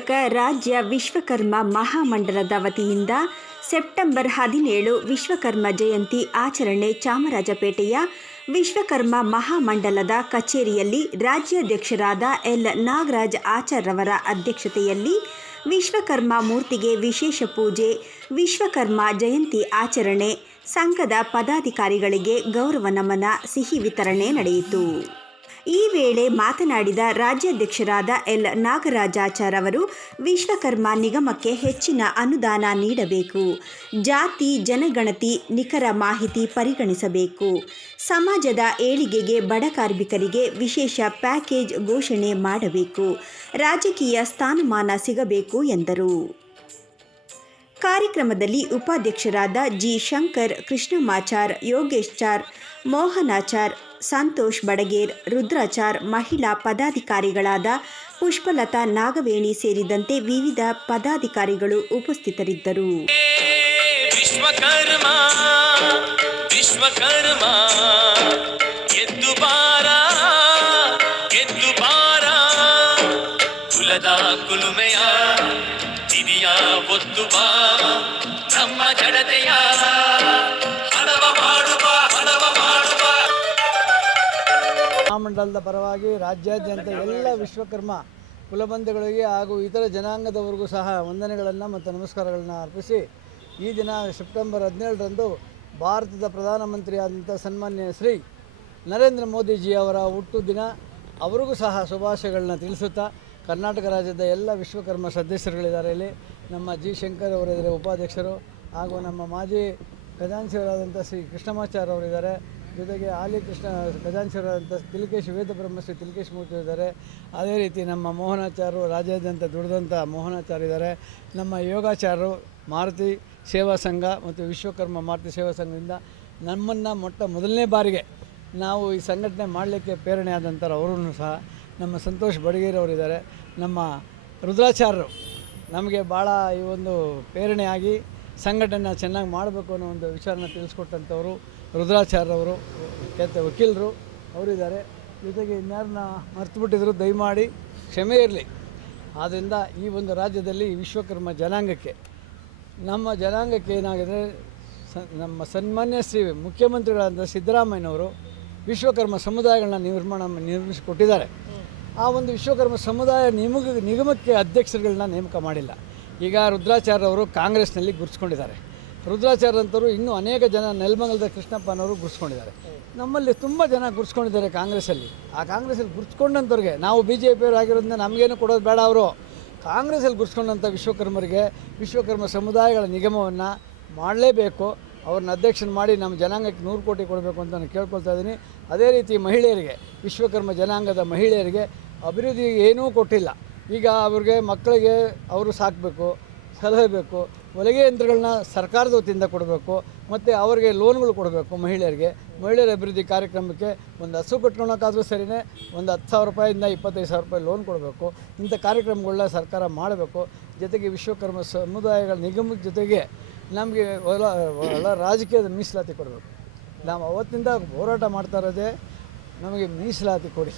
ಕರ್ನಾಟಕ ರಾಜ್ಯ ವಿಶ್ವಕರ್ಮ ಮಹಾಮಂಡಲದ ವತಿಯಿಂದ ಸೆಪ್ಟೆಂಬರ್ ಹದಿನೇಳು ವಿಶ್ವಕರ್ಮ ಜಯಂತಿ ಆಚರಣೆ ಚಾಮರಾಜಪೇಟೆಯ ವಿಶ್ವಕರ್ಮ ಮಹಾಮಂಡಲದ ಕಚೇರಿಯಲ್ಲಿ ರಾಜ್ಯಾಧ್ಯಕ್ಷರಾದ ಎಲ್. ನಾಗರಾಜ್ ಆಚಾರ್ರವರ ಅಧ್ಯಕ್ಷತೆಯಲ್ಲಿ ವಿಶ್ವಕರ್ಮ ಮೂರ್ತಿಗೆ ವಿಶೇಷ ಪೂಜೆ, ವಿಶ್ವಕರ್ಮ ಜಯಂತಿ ಆಚರಣೆ, ಸಂಘದ ಪದಾಧಿಕಾರಿಗಳಿಗೆ ಗೌರವ ನಮನ, ಸಿಹಿ ವಿತರಣೆ ನಡೆಯಿತು. ಈ ವೇಳೆ ಮಾತನಾಡಿದ ರಾಜ್ಯಾಧ್ಯಕ್ಷರಾದ ಎಲ್. ನಾಗರಾಜಾಚಾರ್ ಅವರು, ವಿಶ್ವಕರ್ಮ ನಿಗಮಕ್ಕೆ ಹೆಚ್ಚಿನ ಅನುದಾನ ನೀಡಬೇಕು. ಜಾತಿ, ಜನಗಣತಿ, ನಿಖರ ಮಾಹಿತಿ ಪರಿಗಣಿಸಬೇಕು. ಸಮಾಜದ ಏಳಿಗೆಗೆ ಬಡ ಕಾರ್ಮಿಕರಿಗೆ ವಿಶೇಷ ಪ್ಯಾಕೇಜ್ ಘೋಷಣೆ ಮಾಡಬೇಕು. ರಾಜಕೀಯ ಸ್ಥಾನಮಾನ ಸಿಗಬೇಕು ಎಂದರು. ಕಾರ್ಯಕ್ರಮದಲ್ಲಿ ಉಪಾಧ್ಯಕ್ಷರಾದ ಜಿ. ಶಂಕರ್, ಕೃಷ್ಣಮಾಚಾರ್ ಯೋಗೇಶ್ಚಾರ್ ಮೋಹನಾಚಾರ್ ಸಂತೋಷ್ ಬಡಗೇರ್, ರುದ್ರಾಚಾರ್, ಮಹಿಳಾ ಪದಾಧಿಕಾರಿಗಳಾದ ಪುಷ್ಪಲತಾ ನಾಗವೇಣಿ ಸೇರಿದಂತೆ ವಿವಿಧ ಪದಾಧಿಕಾರಿಗಳು ಉಪಸ್ಥಿತರಿದ್ದರು. ವಿಶ್ವಕರ್ಮ ವಿಶ್ವಕರ್ಮ, ಎದ್ದು ಬಾರ ಎದ್ದು ಬಾರ. ಕುಲದ ಕುಲುಮೆಯ ತಿರಿಯ ಒತ್ತು ಬಾ, ನಮ್ಮ ಜಡತೆಯ ಮಹಾಮಂಡಲದ ಪರವಾಗಿ ರಾಜ್ಯಾದ್ಯಂತ ಎಲ್ಲ ವಿಶ್ವಕರ್ಮ ಕುಲಬಂಧುಗಳಿಗೆ ಹಾಗೂ ಇತರ ಜನಾಂಗದವರಿಗೂ ಸಹ ವಂದನೆಗಳನ್ನು ಮತ್ತು ನಮಸ್ಕಾರಗಳನ್ನು ಅರ್ಪಿಸಿ ಈ ದಿನ ಸೆಪ್ಟೆಂಬರ್ ಹದಿನೇಳರಂದು ಭಾರತದ ಪ್ರಧಾನಮಂತ್ರಿಯಾದಂಥ ಸನ್ಮಾನ್ಯ ಶ್ರೀ ನರೇಂದ್ರ ಮೋದಿಜಿ ಅವರ ಹುಟ್ಟು ದಿನ. ಅವರಿಗೂ ಸಹ ಶುಭಾಶಯಗಳನ್ನ ತಿಳಿಸುತ್ತಾ ಕರ್ನಾಟಕ ರಾಜ್ಯದ ಎಲ್ಲ ವಿಶ್ವಕರ್ಮ ಸದಸ್ಯರುಗಳಿದ್ದಾರೆ ಇಲ್ಲಿ. ನಮ್ಮ ಜಿ ಶಂಕರ್ ಅವರಿದ್ದಾರೆ, ಉಪಾಧ್ಯಕ್ಷರು ಹಾಗೂ ನಮ್ಮ ಮಾಜಿ ಖಜಾಂಚಿಯವರಾದಂಥ ಶ್ರೀ ಕೃಷ್ಣಮಾಚಾರ್ ಅವರಿದ್ದಾರೆ. ಜೊತೆಗೆ ಆಲಿ ಕೃಷ್ಣ ಖಜಾಂಚಿಯವರಾದಂಥ ತಿಲಕೇಶ್ ವೇದ ಬ್ರಹ್ಮಶ್ರೀ ತಿಲಕೇಶ್ ಮೂರ್ತಿ ಇದ್ದಾರೆ. ಅದೇ ರೀತಿ ನಮ್ಮ ಮೋಹನಾಚಾರ್ಯರು, ರಾಜ್ಯಾದ್ಯಂತ ದುಡಿದಂಥ ಮೋಹನಾಚಾರ್ಯ ಇದ್ದಾರೆ. ನಮ್ಮ ಯೋಗಾಚಾರ್ಯರು ಮಾರುತಿ ಸೇವಾ ಸಂಘ ಮತ್ತು ವಿಶ್ವಕರ್ಮ ಮಾರುತಿ ಸೇವಾ ಸಂಘದಿಂದ ನಮ್ಮನ್ನು ಮೊಟ್ಟ ಮೊದಲನೇ ಬಾರಿಗೆ ನಾವು ಈ ಸಂಘಟನೆ ಮಾಡಲಿಕ್ಕೆ ಪ್ರೇರಣೆ ಆದಂಥ ಅವರೂ ಸಹ ನಮ್ಮ ಸಂತೋಷ್ ಬಡಗೇರಿ ಅವರಿದ್ದಾರೆ ನಮ್ಮ ರುದ್ರಾಚಾರ್ಯರು ನಮಗೆ ಭಾಳ ಈ ಒಂದು ಪ್ರೇರಣೆಯಾಗಿ ಸಂಘಟನೆ ಚೆನ್ನಾಗಿ ಮಾಡಬೇಕು ಅನ್ನೋ ಒಂದು ವಿಚಾರನ ತಿಳಿಸ್ಕೊಟ್ಟಂಥವರು ರುದ್ರಾಚಾರ್ಯವರು ಕೆತ್ತ ವಕೀಲರು ಅವರಿದ್ದಾರೆ. ಜೊತೆಗೆ ಇನ್ಯಾರನ್ನ ಮರ್ತುಬಿಟ್ಟಿದ್ರು ದಯಮಾಡಿ ಕ್ಷಮೆ ಇರಲಿ. ಆದ್ದರಿಂದ ಈ ಒಂದು ರಾಜ್ಯದಲ್ಲಿ ವಿಶ್ವಕರ್ಮ ಜನಾಂಗಕ್ಕೆ, ನಮ್ಮ ಜನಾಂಗಕ್ಕೆ ಏನಾಗಿದೆ, ಸ, ನಮ್ಮ ಸನ್ಮಾನ್ಯ ಶ್ರೀ ಮುಖ್ಯಮಂತ್ರಿಗಳಾದ ಸಿದ್ದರಾಮಯ್ಯನವರು ವಿಶ್ವಕರ್ಮ ಸಮುದಾಯಗಳನ್ನ ನಿರ್ಮಾಣ ನಿರ್ಮಿಸಿಕೊಟ್ಟಿದ್ದಾರೆ. ಆ ಒಂದು ವಿಶ್ವಕರ್ಮ ಸಮುದಾಯ ನಿಮಗ, ನಿಗಮಕ್ಕೆ ಅಧ್ಯಕ್ಷರುಗಳನ್ನ ನೇಮಕ ಮಾಡಿಲ್ಲ. ಈಗ ರುದ್ರಾಚಾರ್ಯ ಅವರು ಕಾಂಗ್ರೆಸ್ನಲ್ಲಿ ಗುರುಸ್ಕೊಂಡಿದ್ದಾರೆ. ರುದ್ರಾಚಾರ್ಯ ಅಂತವರು ಇನ್ನೂ ಅನೇಕ ಜನ ನೆಲಮಂಗಲದ ಕೃಷ್ಣಪ್ಪನವರು ಗುರುಸ್ಕೊಂಡಿದ್ದಾರೆ. ನಮ್ಮಲ್ಲಿ ತುಂಬ ಜನ ಗುರುಸ್ಕೊಂಡಿದ್ದಾರೆ ಕಾಂಗ್ರೆಸ್ಸಲ್ಲಿ ಆ ಕಾಂಗ್ರೆಸ್ಸಲ್ಲಿ ಗುರುಸ್ಕೊಂಡಂಥವ್ರಿಗೆ, ನಾವು ಬಿ ಜೆ ಪಿಯವರು ಆಗಿರೋದ್ರಿಂದ ನಮಗೇನು ಕೊಡೋದು ಬೇಡ ಅವರು. ಕಾಂಗ್ರೆಸ್ಸಲ್ಲಿ ಗುರುಸ್ಕೊಂಡಂಥ ವಿಶ್ವಕರ್ಮರಿಗೆ, ವಿಶ್ವಕರ್ಮ ಸಮುದಾಯಗಳ ನಿಗಮವನ್ನು ಮಾಡಲೇಬೇಕು. ಅವ್ರನ್ನ ಅಧ್ಯಕ್ಷನ ಮಾಡಿ ನಮ್ಮ ಜನಾಂಗಕ್ಕೆ ನೂರು ಕೋಟಿ ಕೊಡಬೇಕು ಅಂತ ನಾನು ಕೇಳ್ಕೊಳ್ತಾ ಇದ್ದೀನಿ. ಅದೇ ರೀತಿ ಮಹಿಳೆಯರಿಗೆ, ವಿಶ್ವಕರ್ಮ ಜನಾಂಗದ ಮಹಿಳೆಯರಿಗೆ ಅಭಿವೃದ್ಧಿಗೆ ಏನೂ ಕೊಟ್ಟಿಲ್ಲ. ಈಗ ಅವ್ರಿಗೆ ಮಕ್ಕಳಿಗೆ ಅವರು ಸಾಕಬೇಕು, ಸಲಹೆ ಬೇಕು, ಹೊಲಿಗೆ ಯಂತ್ರಗಳನ್ನ ಸರ್ಕಾರದ ವತಿಯಿಂದ ಕೊಡಬೇಕು, ಮತ್ತು ಅವರಿಗೆ ಲೋನ್ಗಳು ಕೊಡಬೇಕು ಮಹಿಳೆಯರಿಗೆ. ಮಹಿಳೆಯರ ಅಭಿವೃದ್ಧಿ ಕಾರ್ಯಕ್ರಮಕ್ಕೆ ಒಂದು ಹಸು ಕಟ್ಕೊಳಕ್ಕಾದರೂ ಸರಿಯೇ ಒಂದು ಹತ್ತು ಸಾವಿರ ರೂಪಾಯಿಂದ ಇಪ್ಪತ್ತೈದು ಸಾವಿರ ರೂಪಾಯಿ ಲೋನ್ ಕೊಡಬೇಕು. ಇಂಥ ಕಾರ್ಯಕ್ರಮಗಳನ್ನ ಸರ್ಕಾರ ಮಾಡಬೇಕು. ಜೊತೆಗೆ ವಿಶ್ವಕರ್ಮ ಸಮುದಾಯಗಳ ನಿಗಮದ ಜೊತೆಗೆ ನಮಗೆ ಹೊಲ ರಾಜಕೀಯದ ಮೀಸಲಾತಿ ಕೊಡಬೇಕು. ನಾವು ಅವತ್ತಿಂದ ಹೋರಾಟ ಮಾಡ್ತಾ ಇರೋದೇ ನಮಗೆ ಮೀಸಲಾತಿ ಕೊಡಿ,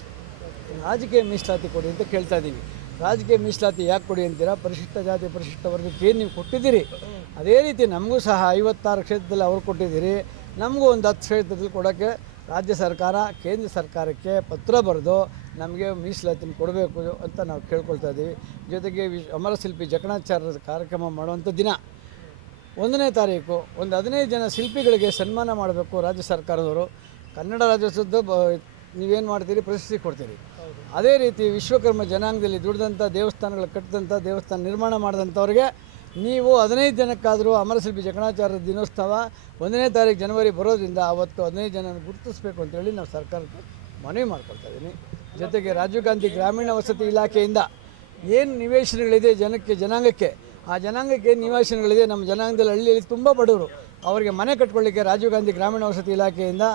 ರಾಜಕೀಯ ಮೀಸಲಾತಿ ಕೊಡಿ ಅಂತ ಕೇಳ್ತಾ ಇದ್ದೀವಿ. ರಾಜಕೀಯ ಮೀಸಲಾತಿ ಯಾಕೆ ಕೊಡಿ ಅಂತೀರಾ? ಪರಿಶಿಷ್ಟ ಜಾತಿ, ಪರಿಶಿಷ್ಟ ವರ್ಗಕ್ಕೆ ಏನು ನೀವು ಕೊಟ್ಟಿದ್ದೀರಿ? ಅದೇ ರೀತಿ ನಮಗೂ ಸಹ ಐವತ್ತಾರು ಕ್ಷೇತ್ರದಲ್ಲಿ ಅವ್ರು ಕೊಟ್ಟಿದ್ದೀರಿ. ನಮಗೂ ಒಂದು ಹತ್ತು ಕ್ಷೇತ್ರದಲ್ಲಿ ಕೊಡೋಕ್ಕೆ ರಾಜ್ಯ ಸರ್ಕಾರ, ಕೇಂದ್ರ ಸರ್ಕಾರಕ್ಕೆ ಪತ್ರ ಬರೆದು ನಮಗೆ ಮೀಸಲಾತಿನ ಕೊಡಬೇಕು ಅಂತ ನಾವು ಕೇಳ್ಕೊಳ್ತಾ ಇದ್ದೀವಿ. ಜೊತೆಗೆ ವಿಶ್ ಅಮರಶಿಲ್ಪಿ ಜಕಣಾಚಾರ್ಯರ ಕಾರ್ಯಕ್ರಮ ಮಾಡುವಂಥ ದಿನ. ಒಂದನೇ ತಾರೀಕು, ಒಂದು ಹದಿನೈದು ಜನ ಶಿಲ್ಪಿಗಳಿಗೆ ಸನ್ಮಾನ ಮಾಡಬೇಕು ರಾಜ್ಯ ಸರ್ಕಾರದವರು. ಕನ್ನಡ ರಾಜ್ಯೋತ್ಸವದ ಬ, ನೀವೇನು ಮಾಡ್ತೀರಿ? ಪ್ರಶಸ್ತಿ ಕೊಡ್ತೀರಿ. ಅದೇ ರೀತಿ ವಿಶ್ವಕರ್ಮ ಜನಾಂಗದಲ್ಲಿ ದುಡಿದಂಥ ದೇವಸ್ಥಾನಗಳು ಕಟ್ಟಿದಂಥ ದೇವಸ್ಥಾನ ನಿರ್ಮಾಣ ಮಾಡಿದಂಥವ್ರಿಗೆ ನೀವು ಹದಿನೈದು ಜನಕ್ಕಾದರೂ ಅಮರಶಿಲ್ಪಿ ಜಕಣಾಚಾರ್ಯ ದಿನೋತ್ಸವ ಒಂದನೇ ತಾರೀಕು ಜನವರಿ ಬರೋದ್ರಿಂದ ಅವತ್ತು ಹದಿನೈದು ಜನ ಗುರುತಿಸಬೇಕು ಅಂತೇಳಿ ನಾವು ಸರ್ಕಾರಕ್ಕೆ ಮನವಿ ಮಾಡ್ಕೊಳ್ತಾ ಇದ್ದೀನಿ. ಜೊತೆಗೆ ರಾಜೀವ್ ಗಾಂಧಿ ಗ್ರಾಮೀಣ ವಸತಿ ಇಲಾಖೆಯಿಂದ ಏನು ನಿವೇಶನಗಳಿದೆ ಜನಕ್ಕೆ, ಜನಾಂಗಕ್ಕೆ? ಆ ಜನಾಂಗಕ್ಕೆ ಏನು ನಿವೇಶನಗಳಿದೆ? ನಮ್ಮ ಜನಾಂಗದಲ್ಲಿ ಹಳ್ಳಿಯಲ್ಲಿ ತುಂಬ ಬಡವರು. ಅವರಿಗೆ ಮನೆ ಕಟ್ಕೊಳ್ಳಿಕ್ಕೆ ರಾಜೀವ್ ಗಾಂಧಿ ಗ್ರಾಮೀಣ ವಸತಿ ಇಲಾಖೆಯಿಂದ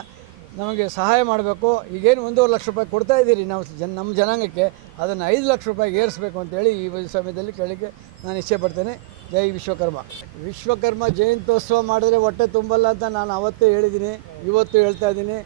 ನಮಗೆ ಸಹಾಯ ಮಾಡಬೇಕು. ಈಗೇನು ಒಂದೂವರೆ ಲಕ್ಷ ರೂಪಾಯಿ ಕೊಡ್ತಾ ಇದ್ದೀರಿ ನಾವು ಜನ, ನಮ್ಮ ಜನಾಂಗಕ್ಕೆ, ಅದನ್ನು ಐದು ಲಕ್ಷ ರೂಪಾಯಿಗೆ ಏರಿಸಬೇಕು ಅಂತೇಳಿ ಈ ಸಮಯದಲ್ಲಿ ಕೇಳಲಿಕ್ಕೆ ನಾನು ಇಚ್ಛೆ ಪಡ್ತೇನೆ. ಜೈ ವಿಶ್ವಕರ್ಮ. ವಿಶ್ವಕರ್ಮ ಜಯಂತ್ಯೋತ್ಸವ ಮಾಡಿದ್ರೆ ಹೊಟ್ಟೆ ತುಂಬಲ್ಲ ಅಂತ ನಾನು ಅವತ್ತೇ ಹೇಳಿದ್ದೀನಿ, ಇವತ್ತು ಹೇಳ್ತಾ ಇದ್ದೀನಿ.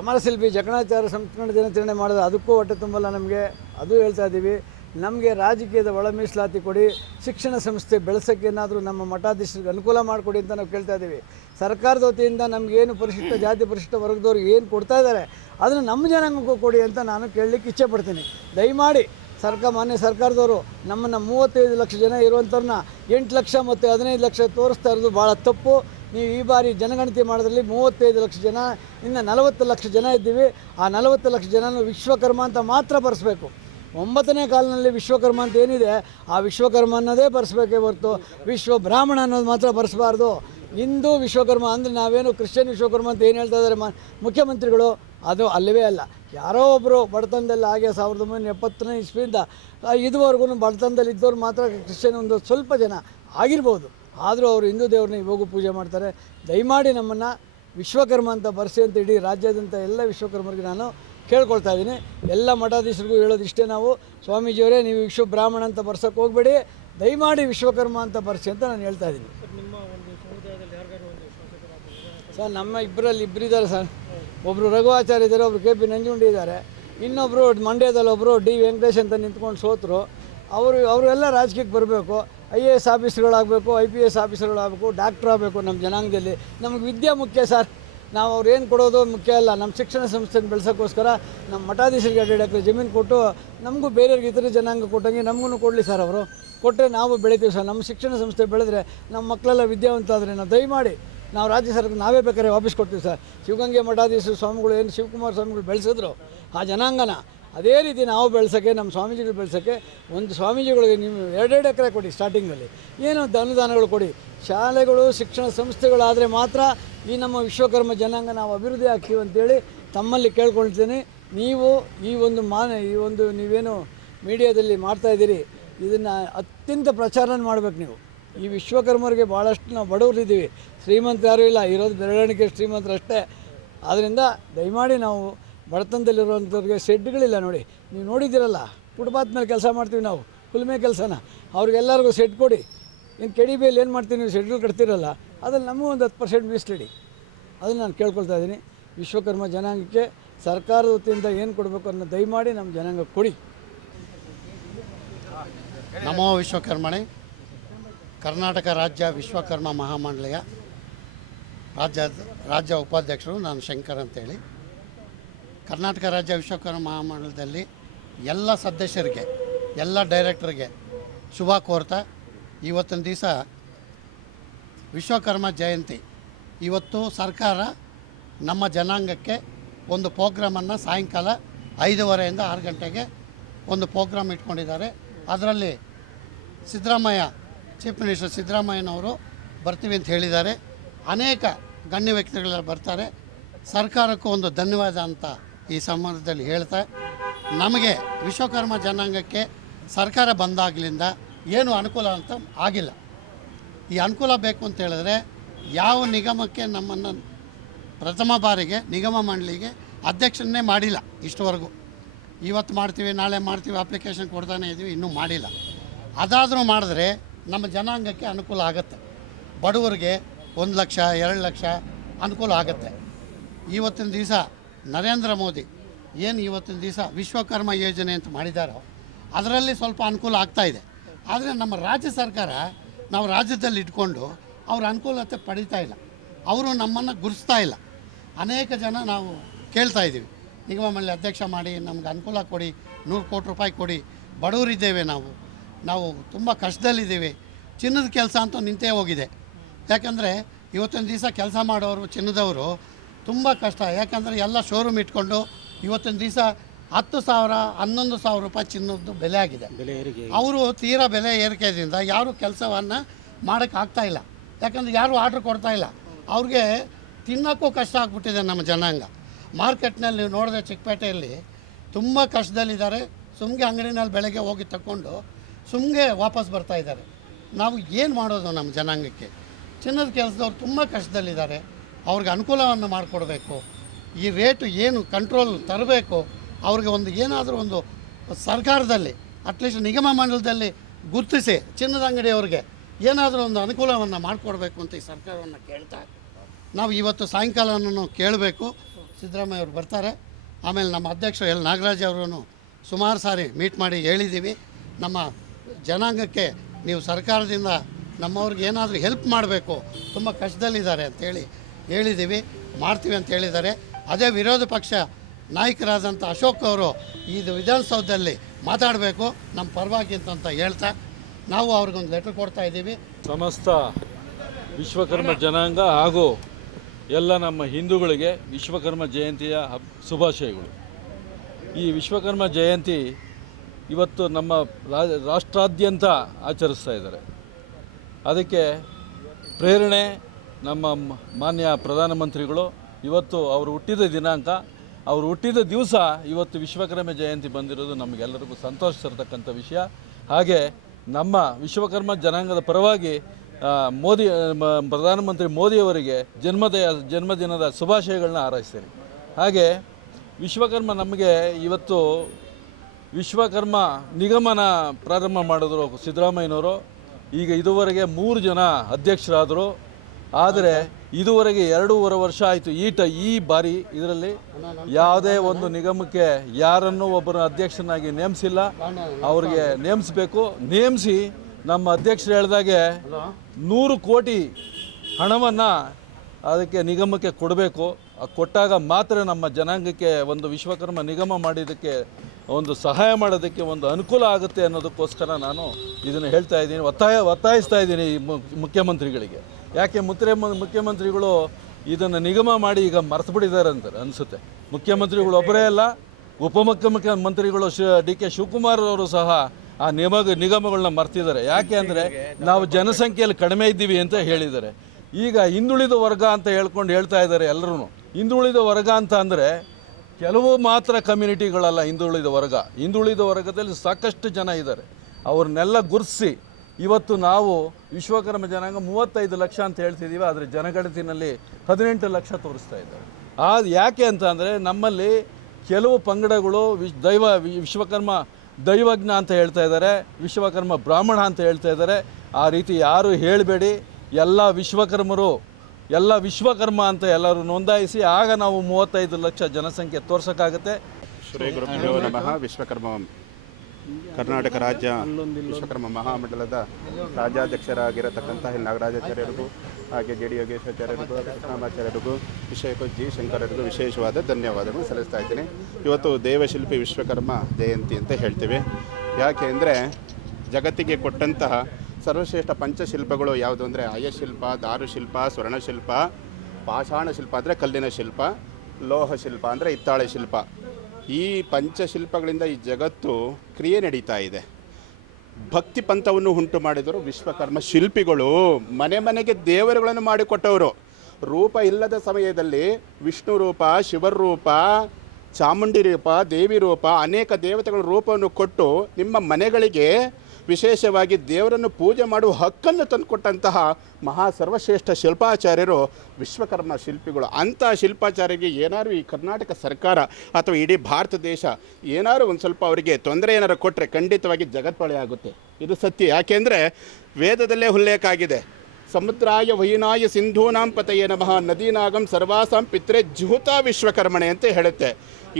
ಅಮರಶಿಲ್ಪಿ ಜಕಣಾಚಾರ್ಯ ಸಂಸ್ಕರಣ ದಿನಾಚರಣೆ ಮಾಡಿದ್ರೆ ಅದಕ್ಕೂ ಹೊಟ್ಟೆ ತುಂಬಲ್ಲ ನಮಗೆ, ಅದು ಹೇಳ್ತಾ ಇದ್ದೀವಿ. ನಮಗೆ ರಾಜಕೀಯದ ಒಳ ಮೀಸಲಾತಿ ಕೊಡಿ, ಶಿಕ್ಷಣ ಸಂಸ್ಥೆ ಬೆಳೆಸೋಕ್ಕೆ ಏನಾದರೂ ನಮ್ಮ ಮಠಾಧೀಶರಿಗೆ ಅನುಕೂಲ ಮಾಡಿಕೊಡಿ ಅಂತ ನಾವು ಕೇಳ್ತಾ ಇದ್ದೀವಿ. ಸರ್ಕಾರದ ವತಿಯಿಂದ ನಮಗೇನು ಪರಿಶಿಷ್ಟ, ಜಾತಿ ಪರಿಶಿಷ್ಟ ವರ್ಗದವ್ರಿಗೆ ಏನು ಕೊಡ್ತಾ ಇದ್ದಾರೆ, ಅದನ್ನು ನಮ್ಮ ಜನಾಂಗಕ್ಕೂ ಕೊಡಿ ಅಂತ ನಾನು ಕೇಳಲಿಕ್ಕೆ ಇಚ್ಛೆ ಪಡ್ತೀನಿ. ದಯಮಾಡಿ ಸರ್ಕಾರ, ಮಾನ್ಯ ಸರ್ಕಾರದವರು ನಮ್ಮನ್ನು ಮೂವತ್ತೈದು ಲಕ್ಷ ಜನ ಇರುವಂಥವ್ರನ್ನ ಎಂಟು ಲಕ್ಷ ಮತ್ತು ಹದಿನೈದು ಲಕ್ಷ ತೋರಿಸ್ತಾ ಇರೋದು ಭಾಳ ತಪ್ಪು. ನೀವು ಈ ಬಾರಿ ಜನಗಣತಿ ಮಾಡೋದ್ರಲ್ಲಿ ಮೂವತ್ತೈದು ಲಕ್ಷ ಜನ, ಇನ್ನು ನಲವತ್ತು ಲಕ್ಷ ಜನ ಇದ್ದೀವಿ. ಆ ನಲವತ್ತು ಲಕ್ಷ ಜನನೂ ವಿಶ್ವಕರ್ಮ ಅಂತ ಮಾತ್ರ ಬರೆಸ್ಬೇಕು. ಒಂಬತ್ತನೇ ಕಾಲದಲ್ಲಿ ವಿಶ್ವಕರ್ಮ ಅಂತ ಏನಿದೆ, ಆ ವಿಶ್ವಕರ್ಮ ಅನ್ನೋದೇ ಬರೆಸ್ಬೇಕೇ ಹೊರತು. ವಿಶ್ವ ಬ್ರಾಹ್ಮಣ ಅನ್ನೋದು ಮಾತ್ರ ಬರೆಸಬಾರ್ದು. ಹಿಂದೂ ವಿಶ್ವಕರ್ಮ ಅಂದರೆ ನಾವೇನು ಕ್ರಿಶ್ಚಿಯನ್ ವಿಶ್ವಕರ್ಮ ಅಂತ ಏನು ಹೇಳ್ತಾ ಇದ್ದಾರೆ ಮ, ಮುಖ್ಯಮಂತ್ರಿಗಳು? ಅದು ಅಲ್ಲವೇ ಅಲ್ಲ. ಯಾರೋ ಒಬ್ಬರು ಬಡತನದಲ್ಲಿ ಹಾಗೆ ಸಾವಿರದ ಒಂಬೈನೂರ ಎಪ್ಪತ್ತನೇ ಇಸ್ವಿಯಿಂದ ಇದುವರೆಗೂ ಬಡತನದಲ್ಲಿ ಇದ್ದವ್ರು ಮಾತ್ರ ಕ್ರಿಶ್ಚಿಯನ್ ಒಂದು ಸ್ವಲ್ಪ ಜನ ಆಗಿರ್ಬೋದು. ಆದರೂ ಅವರು ಹಿಂದೂ ದೇವ್ರನ್ನ ಇವಾಗೂ ಪೂಜೆ ಮಾಡ್ತಾರೆ. ದಯಮಾಡಿ ನಮ್ಮನ್ನು ವಿಶ್ವಕರ್ಮ ಅಂತ ಬರೆಸಿ ಅಂತ ಇಡೀ ರಾಜ್ಯಾದ್ಯಂತ ಎಲ್ಲ ವಿಶ್ವಕರ್ಮರಿಗೆ ನಾನು ಕೇಳ್ಕೊಳ್ತಾ ಇದ್ದೀನಿ. ಎಲ್ಲ ಮಠಾಧೀಶರಿಗೂ ಹೇಳೋದು ಇಷ್ಟೇ ನಾವು. ಸ್ವಾಮೀಜಿಯವರೇ ನೀವು ವಿಶ್ವ ಬ್ರಾಹ್ಮಣ ಅಂತ ಬರ್ಸೋಕ್ಕೆ ಹೋಗಬೇಡಿ. ದಯಮಾಡಿ ವಿಶ್ವಕರ್ಮ ಅಂತ ಬರ್ಸಿ ಅಂತ ನಾನು ಹೇಳ್ತಾ ಇದ್ದೀನಿ. ಸರ್ ನಮ್ಮ ಇಬ್ಬರಲ್ಲಿ ಇಬ್ಬರಿದ್ದಾರೆ ಸರ್. ಒಬ್ಬರು ರಘುವಾಚಾರ್ಯ ಇದ್ದಾರೆ ಒಬ್ಬರು ಕೆ ಪಿ ನಂಜುಂಡಿ ಇದ್ದಾರೆ. ಇನ್ನೊಬ್ಬರು ಮಂಡ್ಯದಲ್ಲಿ ಒಬ್ಬರು ಡಿ ವೆಂಕಟೇಶ್ ಅಂತ ನಿಂತ್ಕೊಂಡು ಸೋತರು. ಅವರು ಅವರೆಲ್ಲ ರಾಜಕೀಯಕ್ಕೆ ಬರಬೇಕು. ಐ ಎ ಎಸ್ ಆಫೀಸರ್ಗಳಾಗಬೇಕು ಐ ಪಿ ಎಸ್ ಆಫೀಸರ್ಗಳಾಗಬೇಕು ಡಾಕ್ಟ್ರ್ ಆಗಬೇಕು ನಮ್ಮ ಜನಾಂಗದಲ್ಲಿ. ನಮಗೆ ವಿದ್ಯೆ ಮುಖ್ಯ ಸರ್. ನಾವು ಅವ್ರು ಏನು ಕೊಡೋದು ಮುಖ್ಯ ಅಲ್ಲ. ನಮ್ಮ ಶಿಕ್ಷಣ ಸಂಸ್ಥೆನ ಬೆಳೆಸೋಕ್ಕೋಸ್ಕರ ನಮ್ಮ ಮಠಾಧೀಶರಿಗೆ ಎರಡು ಜಮೀನು ಕೊಟ್ಟು ನಮಗೂ ಬೇರೆಯವ್ರಿಗೆ ಇತರ ಜನಾಂಗ ಕೊಟ್ಟಂಗೆ ನಮಗೂ ಕೊಡಲಿ ಸರ್ ಅವರು. ಕೊಟ್ಟರೆ ನಾವು ಬೆಳಿತೀವಿ ಸರ್. ನಮ್ಮ ಶಿಕ್ಷಣ ಸಂಸ್ಥೆ ಬೆಳೆದ್ರೆ ನಮ್ಮ ಮಕ್ಕಳೆಲ್ಲ ವಿದ್ಯಾವಂತ ಆದರೆ ನಾವು ದಯಮಾಡಿ ನಾವು ರಾಜ್ಯ ಸರ್ಕಾರ ನಾವೇ ಬೇಕಾದ್ರೆ ವಾಪಸ್ ಕೊಡ್ತೀವಿ ಸರ್. ಶಿವಗಂಗೆ ಮಠಾಧೀಶ ಸ್ವಾಮಿಗಳು ಏನು ಶಿವಕುಮಾರ ಸ್ವಾಮಿಗಳು ಬೆಳೆಸಿದ್ರು, ಆ ಜನಾಂಗನ ಅದೇ ರೀತಿ ನಾವು ಬೆಳೆಸೋಕ್ಕೆ ನಮ್ಮ ಸ್ವಾಮೀಜಿಗಳು ಬೆಳೆಸೋಕ್ಕೆ ಒಂದು ಸ್ವಾಮೀಜಿಗಳಿಗೆ ನೀವು ಎರಡೆರಡು ಎಕರೆ ಕೊಡಿ ಸ್ಟಾರ್ಟಿಂಗಲ್ಲಿ ಏನು ಅನುದಾನಗಳು ಕೊಡಿ. ಶಾಲೆಗಳು, ಶಿಕ್ಷಣ ಸಂಸ್ಥೆಗಳಾದರೆ ಮಾತ್ರ ಈ ನಮ್ಮ ವಿಶ್ವಕರ್ಮ ಜನಾಂಗ ನಾವು ಅಭಿವೃದ್ಧಿ ಆಗ್ತೀವಿ ಅಂತೇಳಿ ತಮ್ಮಲ್ಲಿ ಕೇಳ್ಕೊಳ್ತೀನಿ. ನೀವು ಈ ಒಂದು ಮಾನ, ಈ ಒಂದು ನೀವೇನು ಮೀಡಿಯಾದಲ್ಲಿ ಮಾಡ್ತಾಯಿದ್ದೀರಿ ಇದನ್ನು ಅತ್ಯಂತ ಪ್ರಚಾರ ಮಾಡಬೇಕು ನೀವು. ಈ ವಿಶ್ವಕರ್ಮರಿಗೆ ಭಾಳಷ್ಟು ನಾವು ಬಡವರಿದ್ದೀವಿ ಶ್ರೀಮಂತ ಯಾರೂ ಇಲ್ಲ, ಇರೋದು ಬೆರಳಿಕೆ ಶ್ರೀಮಂತರಷ್ಟೇ. ಆದ್ದರಿಂದ ದಯಮಾಡಿ ನಾವು ಬಡತನದಲ್ಲಿರುವಂಥವ್ರಿಗೆ ಶೆಡ್ಗಳಿಲ್ಲ ನೋಡಿ. ನೀವು ನೋಡಿದ್ದೀರಲ್ಲ, ಫುಟ್ಪಾತ್ ಮೇಲೆ ಕೆಲಸ ಮಾಡ್ತೀವಿ ನಾವು, ಕುಲ್ಮೆ ಕೆಲಸನ. ಅವ್ರಿಗೆಲ್ಲರಿಗೂ ಶೆಡ್ ಕೊಡಿ. ಇನ್ನು ಕೆಡಿ ಬೇಲಿ ಏನು ಮಾಡ್ತೀವಿ ನೀವು? ಶೆಡ್ಯೂಲ್ ಕಟ್ತಿರಲ್ಲ, ಅದ್ರಲ್ಲಿ ನಮಗೂ ಒಂದು ಹತ್ತು ಪರ್ಸೆಂಟ್ ಮೀಸಲಿಡಿ ಅದನ್ನು ನಾನು ಕೇಳ್ಕೊಳ್ತಾ ಇದ್ದೀನಿ. ವಿಶ್ವಕರ್ಮ ಜನಾಂಗಕ್ಕೆ ಸರ್ಕಾರದ ವತಿಯಿಂದ ಏನು ಕೊಡಬೇಕು ಅನ್ನೋ ದಯಮಾಡಿ ನಮ್ಮ ಜನಾಂಗ ಕೊಡಿ. ನಮೋ ವಿಶ್ವಕರ್ಮಣೆ. ಕರ್ನಾಟಕ ರಾಜ್ಯ ವಿಶ್ವಕರ್ಮ ಮಹಾಮಂಡಳಿಯ ರಾಜ್ಯ ರಾಜ್ಯ ಉಪಾಧ್ಯಕ್ಷರು ನಾನು ಶಂಕರ್ ಅಂತೇಳಿ. ಕರ್ನಾಟಕ ರಾಜ್ಯ ವಿಶ್ವಕರ್ಮ ಮಹಾಮಂಡಲದಲ್ಲಿ ಎಲ್ಲ ಸದಸ್ಯರಿಗೆ, ಎಲ್ಲ ಡೈರೆಕ್ಟರ್ಗೆ ಶುಭ ಕೋರ್ತಾ, ಇವತ್ತಿನ ದಿವಸ ವಿಶ್ವಕರ್ಮ ಜಯಂತಿ. ಇವತ್ತು ಸರ್ಕಾರ ನಮ್ಮ ಜನಾಂಗಕ್ಕೆ ಒಂದು ಪ್ರೋಗ್ರಾಮನ್ನು ಸಾಯಂಕಾಲ ಐದೂವರೆಯಿಂದ ಆರು ಗಂಟೆಗೆ ಒಂದು ಪ್ರೋಗ್ರಾಮ್ ಇಟ್ಕೊಂಡಿದ್ದಾರೆ. ಅದರಲ್ಲಿ ಸಿದ್ದರಾಮಯ್ಯ, ಚೀಫ್ ಮಿನಿಸ್ಟರ್ ಸಿದ್ದರಾಮಯ್ಯನವರು ಬರ್ತೀವಿ ಅಂತ ಹೇಳಿದ್ದಾರೆ. ಅನೇಕ ಗಣ್ಯ ವ್ಯಕ್ತಿಗಳೆಲ್ಲ ಬರ್ತಾರೆ. ಸರ್ಕಾರಕ್ಕೂ ಒಂದು ಧನ್ಯವಾದ ಅಂತ ಈ ಸಂಬಂಧದಲ್ಲಿ ಹೇಳ್ತಾ, ನಮಗೆ ವಿಶ್ವಕರ್ಮ ಜನಾಂಗಕ್ಕೆ ಸರ್ಕಾರ ಬಂದಾಗಲಿಂದ ಏನು ಅನುಕೂಲ ಅಂತ ಆಗಿಲ್ಲ. ಈ ಅನುಕೂಲ ಬೇಕು ಅಂತ ಹೇಳಿದ್ರೆ ಯಾವ ನಿಗಮಕ್ಕೆ ನಮ್ಮನ್ನು ಪ್ರಥಮ ಬಾರಿಗೆ, ನಿಗಮ ಮಂಡಳಿಗೆ ಅಧ್ಯಕ್ಷನ್ನೇ ಮಾಡಿಲ್ಲ ಇಷ್ಟವರೆಗೂ. ಇವತ್ತು ಮಾಡ್ತೀವಿ, ನಾಳೆ ಮಾಡ್ತೀವಿ ಅಪ್ಲಿಕೇಶನ್ ಕೊಡ್ತಾನೆ ಇದ್ದೀವಿ ಇನ್ನೂ ಮಾಡಿಲ್ಲ. ಅದಾದರೂ ಮಾಡಿದ್ರೆ ನಮ್ಮ ಜನಾಂಗಕ್ಕೆ ಅನುಕೂಲ ಆಗುತ್ತೆ. ಬಡವರಿಗೆ ಒಂದು ಲಕ್ಷ, ಎರಡು ಲಕ್ಷ ಅನುಕೂಲ ಆಗುತ್ತೆ. ಇವತ್ತಿನ ದಿವಸ ನರೇಂದ್ರ ಮೋದಿ ಏನು ಇವತ್ತಿನ ದಿವಸ ವಿಶ್ವಕರ್ಮ ಯೋಜನೆ ಅಂತ ಮಾಡಿದಾರೋ, ಅದರಲ್ಲಿ ಸ್ವಲ್ಪ ಅನುಕೂಲ ಆಗ್ತಾ ಇದೆ. ಆದರೆ ನಮ್ಮ ರಾಜ್ಯ ಸರ್ಕಾರ ನಾವು ರಾಜ್ಯದಲ್ಲಿ ಇಟ್ಕೊಂಡು ಅವ್ರ ಅನುಕೂಲತೆ ಪಡೀತಾ ಇಲ್ಲ. ಅವರು ನಮ್ಮನ್ನು ಗುರುಸ್ತಾ ಇಲ್ಲ. ಅನೇಕ ಜನ ನಾವು ಕೇಳ್ತಾ ಇದ್ದೀವಿ. ನಿಗಮ ಮಂಡಳಿ ಅಧ್ಯಕ್ಷ ಮಾಡಿ, ನಮ್ಗೆ ಅನುಕೂಲ ಕೊಡಿ, ನೂರು ಕೋಟಿ ರೂಪಾಯಿ ಕೊಡಿ, ಬಡವರಿದ್ದೇವೆ ನಾವು. ನಾವು ತುಂಬ ಕಷ್ಟದಲ್ಲಿದ್ದೀವಿ. ಚಿನ್ನದ ಕೆಲಸ ಅಂತೂ ನಿಂತೇ ಹೋಗಿದೆ. ಯಾಕಂದರೆ ಇವತ್ತಿನ ದಿವಸ ಕೆಲಸ ಮಾಡೋರು, ಚಿನ್ನದವರು ತುಂಬ ಕಷ್ಟ. ಯಾಕಂದರೆ ಎಲ್ಲ ಶೋರೂಮ್ ಇಟ್ಕೊಂಡು ಇವತ್ತಿನ ದಿವಸ ಹತ್ತು ಸಾವಿರ ಹನ್ನೊಂದು ಸಾವಿರ ರೂಪಾಯಿ ಚಿನ್ನದ್ದು ಬೆಲೆ ಆಗಿದೆ. ಅವರು ತೀರಾ ಬೆಲೆ ಏರಿಕೆಯಿಂದ ಯಾರು ಕೆಲಸವನ್ನು ಮಾಡೋಕ್ಕೆ ಆಗ್ತಾ ಇಲ್ಲ. ಯಾಕಂದರೆ ಯಾರು ಆರ್ಡ್ರ್ ಕೊಡ್ತಾ ಇಲ್ಲ. ಅವ್ರಿಗೆ ತಿನ್ನೋಕ್ಕೂ ಕಷ್ಟ ಆಗ್ಬಿಟ್ಟಿದೆ ನಮ್ಮ ಜನಾಂಗ. ಮಾರ್ಕೆಟ್ನಲ್ಲಿ ನೀವು ನೋಡಿದ್ರೆ ಚಿಕ್ಕಪೇಟೆಯಲ್ಲಿ ತುಂಬ ಕಷ್ಟದಲ್ಲಿದ್ದಾರೆ. ಸುಮ್ಗೆ ಅಂಗಡಿನಲ್ಲಿ ಬೆಳಗ್ಗೆ ಹೋಗಿ ತಗೊಂಡು ಸುಮ್ಗೆ ವಾಪಸ್ ಬರ್ತಾ ಇದ್ದಾರೆ. ನಾವು ಏನು ಮಾಡೋದು ನಮ್ಮ ಜನಾಂಗಕ್ಕೆ? ಚಿನ್ನದ ಕೆಲಸದವ್ರು ತುಂಬ ಕಷ್ಟದಲ್ಲಿದ್ದಾರೆ. ಅವ್ರಿಗೆ ಅನುಕೂಲವನ್ನು ಮಾಡಿಕೊಡ್ಬೇಕು. ಈ ರೇಟು ಏನು ಕಂಟ್ರೋಲ್ ತರಬೇಕು, ಅವ್ರಿಗೆ ಒಂದು ಏನಾದರೂ ಒಂದು ಸರ್ಕಾರದಲ್ಲಿ ಅಟ್ಲೀಸ್ಟ್ ನಿಗಮ ಮಂಡಲದಲ್ಲಿ ಗುರುತಿಸಿ, ಚಿನ್ನದ ಅಂಗಡಿಯವ್ರಿಗೆ ಏನಾದರೂ ಒಂದು ಅನುಕೂಲವನ್ನು ಮಾಡಿಕೊಡ್ಬೇಕು ಅಂತ ಈ ಸರ್ಕಾರವನ್ನು ಕೇಳ್ತಾ ನಾವು ಇವತ್ತು ಸಾಯಂಕಾಲನೂ ಕೇಳಬೇಕು. ಸಿದ್ದರಾಮಯ್ಯ ಅವರು ಬರ್ತಾರೆ. ಆಮೇಲೆ ನಮ್ಮ ಅಧ್ಯಕ್ಷ ಎಲ್ ನಾಗರಾಜ್ ಅವರು ಸುಮಾರು ಸಾರಿ ಮೀಟ್ ಮಾಡಿ ಹೇಳಿದ್ದೀವಿ. ನಮ್ಮ ಜನಾಂಗಕ್ಕೆ ನೀವು ಸರ್ಕಾರದಿಂದ ನಮ್ಮವ್ರಿಗೆ ಏನಾದರೂ ಹೆಲ್ಪ್ ಮಾಡಬೇಕು, ತುಂಬ ಕಷ್ಟದಲ್ಲಿದ್ದಾರೆ ಅಂತೇಳಿ ಹೇಳಿದ್ದೀವಿ, ಮಾಡ್ತೀವಿ ಅಂತ ಹೇಳಿದ್ದಾರೆ. ಅದೇ ವಿರೋಧ ಪಕ್ಷ ನಾಯಕರಾದಂಥ ಅಶೋಕ್ ಅವರು ಇದು ವಿಧಾನಸೌಧದಲ್ಲಿ ಮಾತಾಡಬೇಕು, ನಮ್ಮ ಪರವಾಗಿ ಅಂತ ಹೇಳ್ತಾ ನಾವು ಅವ್ರಿಗೊಂದು ಲೆಟ್ರ್ ಕೊಡ್ತಾ ಇದ್ದೀವಿ. ಸಮಸ್ತ ವಿಶ್ವಕರ್ಮ ಜನಾಂಗ ಹಾಗೂ ಎಲ್ಲ ನಮ್ಮ ಹಿಂದೂಗಳಿಗೆ ವಿಶ್ವಕರ್ಮ ಜಯಂತಿಯ ಶುಭಾಶಯಗಳು. ಈ ವಿಶ್ವಕರ್ಮ ಜಯಂತಿ ಇವತ್ತು ನಮ್ಮ ರಾಷ್ಟ್ರಾದ್ಯಂತ ಆಚರಿಸ್ತಾ ಇದ್ದಾರೆ. ಅದಕ್ಕೆ ಪ್ರೇರಣೆ ನಮ್ಮ ಮಾನ್ಯ ಪ್ರಧಾನಮಂತ್ರಿಗಳು, ಇವತ್ತು ಅವರು ಹುಟ್ಟಿದ ದಿನಾಂಕ, ಅವರು ಹುಟ್ಟಿದ ದಿವಸ ಇವತ್ತು ವಿಶ್ವಕರ್ಮ ಜಯಂತಿ ಬಂದಿರೋದು ನಮಗೆಲ್ಲರಿಗೂ ಸಂತೋಷ ತರತಕ್ಕಂಥ ವಿಷಯ. ಹಾಗೆ ನಮ್ಮ ವಿಶ್ವಕರ್ಮ ಜನಾಂಗದ ಪರವಾಗಿ ಮೋದಿ ಪ್ರಧಾನಮಂತ್ರಿ ಮೋದಿಯವರಿಗೆ ಜನ್ಮದ ಜನ್ಮದಿನದ ಶುಭಾಶಯಗಳನ್ನ ಹಾರೈಸ್ತೇನೆ. ಹಾಗೆ ವಿಶ್ವಕರ್ಮ ನಮಗೆ ಇವತ್ತು ವಿಶ್ವಕರ್ಮ ನಿಗಮನ ಪ್ರಾರಂಭ ಮಾಡಿದ್ರು ಸಿದ್ದರಾಮಯ್ಯನವರು. ಈಗ ಇದುವರೆಗೆ ಮೂರು ಜನ ಅಧ್ಯಕ್ಷರಾದರು. ಆದರೆ ಇದುವರೆಗೆ ಎರಡೂವರೆ ವರ್ಷ ಆಯಿತು. ಈ ಟ ಈ ಬಾರಿ ಇದರಲ್ಲಿ ಯಾವುದೇ ಒಂದು ನಿಗಮಕ್ಕೆ ಯಾರನ್ನೂ ಒಬ್ಬರ ಅಧ್ಯಕ್ಷನಾಗಿ ನೇಮಿಸಿಲ್ಲ. ಅವರಿಗೆ ನೇಮಿಸಬೇಕು. ನೇಮಿಸಿ ನಮ್ಮ ಅಧ್ಯಕ್ಷರು ಹೇಳಿದಾಗೆ ನೂರು ಕೋಟಿ ಹಣವನ್ನು ಅದಕ್ಕೆ ನಿಗಮಕ್ಕೆ ಕೊಡಬೇಕು. ಕೊಟ್ಟಾಗ ಮಾತ್ರ ನಮ್ಮ ಜನಾಂಗಕ್ಕೆ ಒಂದು ವಿಶ್ವಕರ್ಮ ನಿಗಮ ಮಾಡಿದ್ದಕ್ಕೆ ಒಂದು ಸಹಾಯ ಮಾಡೋದಕ್ಕೆ ಒಂದು ಅನುಕೂಲ ಆಗುತ್ತೆ ಅನ್ನೋದಕ್ಕೋಸ್ಕರ ನಾನು ಇದನ್ನು ಹೇಳ್ತಾ ಇದ್ದೀನಿ. ಒತ್ತಾಯ, ಒತ್ತಾಯಿಸ್ತಾ ಇದ್ದೀನಿ ಮುಖ್ಯಮಂತ್ರಿಗಳಿಗೆ. ಯಾಕೆ ಮುತ್ರೆ ಮುಖ್ಯಮಂತ್ರಿಗಳು ಇದನ್ನು ನಿಗಮ ಮಾಡಿ ಈಗ ಮರೆತು ಬಿಟ್ಟಿದ್ದಾರೆ ಅಂತ ಅನಿಸುತ್ತೆ. ಮುಖ್ಯಮಂತ್ರಿಗಳು ಒಬ್ಬರೇ ಅಲ್ಲ, ಉಪಮುಖ್ಯಮಂತ್ರಿಗಳು ಶ, ಡಿ ಕೆ ಶಿವಕುಮಾರ್ ಅವರು ಸಹ ಆ ನಿಯಮ ನಿಗಮಗಳನ್ನ ಮರ್ತಿದ್ದಾರೆ. ಯಾಕೆ ಅಂದರೆ ನಾವು ಜನಸಂಖ್ಯೆಯಲ್ಲಿ ಕಡಿಮೆ ಇದ್ದೀವಿ ಅಂತ ಹೇಳಿದ್ದಾರೆ. ಈಗ ಹಿಂದುಳಿದ ವರ್ಗ ಅಂತ ಹೇಳ್ಕೊಂಡು ಹೇಳ್ತಾ ಇದ್ದಾರೆ ಎಲ್ಲರೂ ಹಿಂದುಳಿದ ವರ್ಗ ಅಂತ ಅಂದರೆ ಕೆಲವು ಮಾತ್ರ ಕಮ್ಯುನಿಟಿಗಳಲ್ಲ ಹಿಂದುಳಿದ ವರ್ಗ. ಹಿಂದುಳಿದ ವರ್ಗದಲ್ಲಿ ಸಾಕಷ್ಟು ಜನ ಇದ್ದಾರೆ. ಅವ್ರನ್ನೆಲ್ಲ ಗುರುತಿಸಿ ಇವತ್ತು ನಾವು ವಿಶ್ವಕರ್ಮ ಜನಾಂಗ ಮೂವತ್ತೈದು ಲಕ್ಷ ಅಂತ ಹೇಳ್ತಿದ್ದೀವಿ ಆದರೆ ಜನಗಣತಿನಲ್ಲಿ ಹದಿನೆಂಟು ಲಕ್ಷ ತೋರಿಸ್ತಾ ಇದ್ದಾರೆ. ಆ ಯಾಕೆ ಅಂತ ಅಂದರೆ ನಮ್ಮಲ್ಲಿ ಕೆಲವು ಪಂಗಡಗಳು ವಿಶ್ ದೈವ ವಿಶ್ವಕರ್ಮ ದೈವಜ್ಞ ಅಂತ ಹೇಳ್ತಾ ಇದ್ದಾರೆ, ವಿಶ್ವಕರ್ಮ ಬ್ರಾಹ್ಮಣ ಅಂತ ಹೇಳ್ತಾ ಇದ್ದಾರೆ. ಆ ರೀತಿ ಯಾರು ಹೇಳಬೇಡಿ, ಎಲ್ಲ ವಿಶ್ವಕರ್ಮರು, ಎಲ್ಲ ವಿಶ್ವಕರ್ಮ ಅಂತ ಎಲ್ಲರೂ ನೋಂದಾಯಿಸಿ ಆಗ ನಾವು ಮೂವತ್ತೈದು ಲಕ್ಷ ಜನಸಂಖ್ಯೆ ತೋರ್ಸೋಕ್ಕಾಗುತ್ತೆ. ಶ್ರೀ ಗುರುಭ್ಯೋ ನಮಃ, ವಿಶ್ವಕರ್ಮ ಕರ್ನಾಟಕ ರಾಜ್ಯ ವಿಶ್ವಕರ್ಮ ಮಹಾಮಂಡಲದ ರಾಜ್ಯಾಧ್ಯಕ್ಷರಾಗಿರತಕ್ಕಂತಹ ಎಲ್ ನಾಗರಾಜಾಚಾರ್ಯರಿಗೂ ಹಾಗೆ ಜೆ ಡಿ ಯೋಗೇಶಾಚಾರ್ಯರಿಗೂ ಕೃಷ್ಣಾಮಾಚಾರ್ಯರಿಗೂ, ವಿಷಯಕ್ಕೂ ಜಿ ಶಂಕರರಿಗೂ ವಿಶೇಷವಾದ ಧನ್ಯವಾದಗಳು ಸಲ್ಲಿಸ್ತಾ ಇದ್ದೀನಿ. ಇವತ್ತು ದೇವಶಿಲ್ಪಿ ವಿಶ್ವಕರ್ಮ ಜಯಂತಿ ಅಂತ ಹೇಳ್ತೀವಿ. ಯಾಕೆ ಅಂದರೆ ಜಗತ್ತಿಗೆ ಕೊಟ್ಟಂತಹ ಸರ್ವಶ್ರೇಷ್ಠ ಪಂಚಶಿಲ್ಪಗಳು ಯಾವುದು ಅಂದರೆ ಅಯಶಿಲ್ಪ ದಾರುಶಿಲ್ಪ, ಸ್ವರ್ಣಶಿಲ್ಪ ಪಾಷಾಣ ಶಿಲ್ಪ ಅಂದರೆ ಕಲ್ಲಿನ ಶಿಲ್ಪ ಲೋಹ ಶಿಲ್ಪ ಅಂದರೆ ಹಿತ್ತಾಳೆ ಶಿಲ್ಪ. ಈ ಪಂಚಶಿಲ್ಪಗಳಿಂದ ಈ ಜಗತ್ತು ಕ್ರಿಯೆ ನಡೀತಾ ಇದೆ. ಭಕ್ತಿ ಪಂಥವನ್ನು ಉಂಟು ಮಾಡಿದರು ವಿಶ್ವಕರ್ಮ ಶಿಲ್ಪಿಗಳು. ಮನೆ ಮನೆಗೆ ದೇವರುಗಳನ್ನು ಮಾಡಿಕೊಟ್ಟವರು. ರೂಪ ಇಲ್ಲದ ಸಮಯದಲ್ಲಿ ವಿಷ್ಣು ರೂಪ ಶಿವರೂಪ ಚಾಮುಂಡಿ ರೂಪ, ದೇವಿ ರೂಪ, ಅನೇಕ ದೇವತೆಗಳ ರೂಪವನ್ನು ಕೊಟ್ಟು ನಿಮ್ಮ ಮನೆಗಳಿಗೆ ವಿಶೇಷವಾಗಿ ದೇವರನ್ನು ಪೂಜೆ ಮಾಡುವ ಹಕ್ಕನ್ನು ತಂದುಕೊಟ್ಟಂತಹ ಮಹಾ ಸರ್ವಶ್ರೇಷ್ಠ ಶಿಲ್ಪಾಚಾರ್ಯರು ವಿಶ್ವಕರ್ಮ ಶಿಲ್ಪಿಗಳು. ಅಂಥ ಶಿಲ್ಪಾಚಾರ್ಯರಿಗೆ ಏನಾದ್ರು ಈ ಕರ್ನಾಟಕ ಸರ್ಕಾರ ಅಥವಾ ಇಡೀ ಭಾರತ ದೇಶ ಏನಾದ್ರು ಒಂದು ಸ್ವಲ್ಪ ಅವರಿಗೆ ತೊಂದರೆ ಏನಾರು ಕೊಟ್ಟರೆ ಖಂಡಿತವಾಗಿ ಜಗತ್ಪಳೆ ಆಗುತ್ತೆ. ಇದು ಸತ್ಯ. ಯಾಕೆಂದರೆ ವೇದದಲ್ಲೇ ಉಲ್ಲೇಖ ಆಗಿದೆ. ಸಮುದ್ರಾಯ ವೈನಾಯ ಸಿಂಧೂನಾಂ ಪತಯೇ ನಮಃ. ನದೀನಾಗಂ ಸರ್ವಾಸಾಂ ಪಿತ್ರೆ ಜ್ಯೂತ ವಿಶ್ವಕರ್ಮಣೆ ಅಂತ ಹೇಳುತ್ತೆ.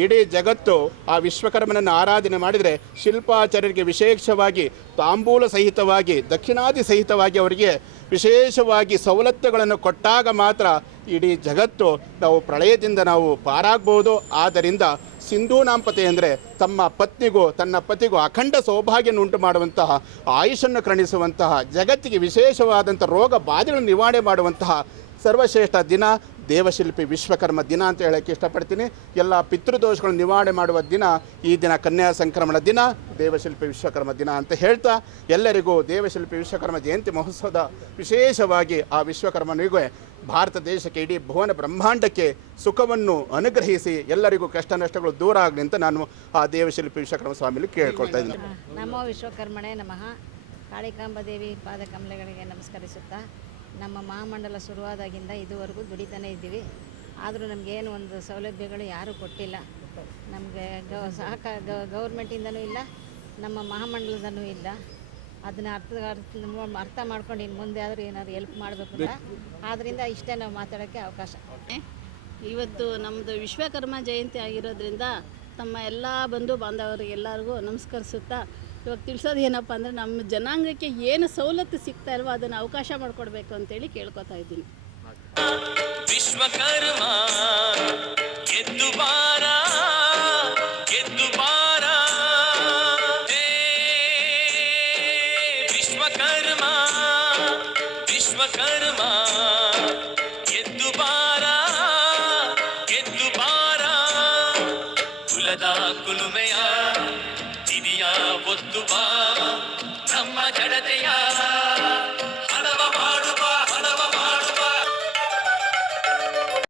ಇಡೀ ಜಗತ್ತು ಆ ವಿಶ್ವಕರ್ಮನನ್ನು ಆರಾಧನೆ ಮಾಡಿದರೆ ಶಿಲ್ಪಾಚಾರ್ಯರಿಗೆ ವಿಶೇಷವಾಗಿ, ತಾಂಬೂಲ ಸಹಿತವಾಗಿ, ದಕ್ಷಿಣಾದಿ ಸಹಿತವಾಗಿ ಅವರಿಗೆ ವಿಶೇಷವಾಗಿ ಸವಲತ್ತುಗಳನ್ನು ಕೊಟ್ಟಾಗ ಮಾತ್ರ ಇಡೀ ಜಗತ್ತು ನಾವು ಪ್ರಳಯದಿಂದ ನಾವು ಪಾರಾಗ್ಬೋದು. ಆದ್ದರಿಂದ ಸಿಂಧೂ ನಾಂಪತಿ ಅಂದರೆ ತಮ್ಮ ಪತ್ನಿಗೂ ತನ್ನ ಪತಿಗೂ ಅಖಂಡ ಸೌಭಾಗ್ಯನ ಉಂಟು ಮಾಡುವಂತಹ ಆಯುಷನ್ನು ಕ್ರಣಿಸುವಂತಹ, ಜಗತ್ತಿಗೆ ವಿಶೇಷವಾದಂಥ ರೋಗ ಬಾಧೆಗಳನ್ನು ನಿವಾರಣೆ ಮಾಡುವಂತಹ ಸರ್ವಶ್ರೇಷ್ಠ ದಿನ ದೇವಶಿಲ್ಪಿ ವಿಶ್ವಕರ್ಮ ದಿನ ಅಂತ ಹೇಳಕ್ಕೆ ಇಷ್ಟಪಡ್ತೀನಿ. ಎಲ್ಲ ಪಿತೃದೋಷಗಳನ್ನು ನಿವಾರಣೆ ಮಾಡುವ ದಿನ ಈ ದಿನ ಕನ್ಯಾ ಸಂಕ್ರಮಣ ದಿನ, ದೇವಶಿಲ್ಪಿ ವಿಶ್ವಕರ್ಮ ದಿನ ಅಂತ ಹೇಳ್ತಾ ಎಲ್ಲರಿಗೂ ದೇವಶಿಲ್ಪಿ ವಿಶ್ವಕರ್ಮ ಜಯಂತಿ ಮಹೋತ್ಸವದ ವಿಶೇಷವಾಗಿ ಆ ವಿಶ್ವಕರ್ಮನಿಗೆ ಭಾರತ ದೇಶಕ್ಕೆ ಇಡೀ ಭುವನ ಬ್ರಹ್ಮಾಂಡಕ್ಕೆ ಸುಖವನ್ನು ಅನುಗ್ರಹಿಸಿ ಎಲ್ಲರಿಗೂ ಕಷ್ಟ ನಷ್ಟಗಳು ದೂರ ಆಗಲಿ ಅಂತ ನಾನು ಆ ದೇವಶಿಲ್ಪಿ ವಿಶ್ವಕರ್ಮ ಸ್ವಾಮಿಲಿ ಕೇಳ್ಕೊಳ್ತಾ ಇದ್ದೀನಿ. ನಮೋ ವಿಶ್ವಕರ್ಮಣೆ ನಮಃ. ಕಾಳಿಕಾಂಬ ದೇವಿ ಪಾದಕಮಲಗಳಿಗೆ ನಮಸ್ಕರಿಸುತ್ತಾ ನಮ್ಮ ಮಹಾಮಂಡಲ ಶುರುವಾದಾಗಿಂದ ಇದುವರೆಗೂ ದುಡಿತಾನೇ ಇದ್ದೀವಿ. ಆದರೂ ನಮಗೇನು ಒಂದು ಸೌಲಭ್ಯಗಳು ಯಾರೂ ಕೊಟ್ಟಿಲ್ಲ. ನಮಗೆ ಗೌ, ಸಹಕ ಗೌರ್ಮೆಂಟಿಂದನೂ ಇಲ್ಲ, ನಮ್ಮ ಮಹಾಮಂಡಲದನೂ ಇಲ್ಲ. ಅದನ್ನ ಅರ್ಥ ಅರ್ಥ ಅರ್ಥ ಮಾಡ್ಕೊಂಡು ಇನ್ನು ಮುಂದೆ ಆದರೂ ಏನಾದ್ರು ಹೆಲ್ಪ್ ಮಾಡಬೇಕು ಅಂತ. ಆದ್ದರಿಂದ ಇಷ್ಟೇ ನಾವು ಮಾತಾಡೋಕ್ಕೆ ಅವಕಾಶ. ಇವತ್ತು ನಮ್ಮದು ವಿಶ್ವಕರ್ಮ ಜಯಂತಿ ಆಗಿರೋದ್ರಿಂದ ತಮ್ಮ ಎಲ್ಲ ಬಂಧು ಬಾಂಧವರಿಗೆಲ್ಲರಿಗೂ ನಮಸ್ಕರಿಸುತ್ತಾ ಇವಾಗ ತಿಳಿಸೋದು ಏನಪ್ಪ ಅಂದರೆ ನಮ್ಮ ಜನಾಂಗಕ್ಕೆ ಏನು ಸವಲತ್ತು ಸಿಗ್ತಾ ಇಲ್ವೋ ಅದನ್ನು ಅವಕಾಶ ಮಾಡಿಕೊಡ್ಬೇಕು ಅಂತೇಳಿ ಕೇಳ್ಕೊತಾ ಇದ್ದೀನಿ. ವಿಶ್ವಕರ್ಮ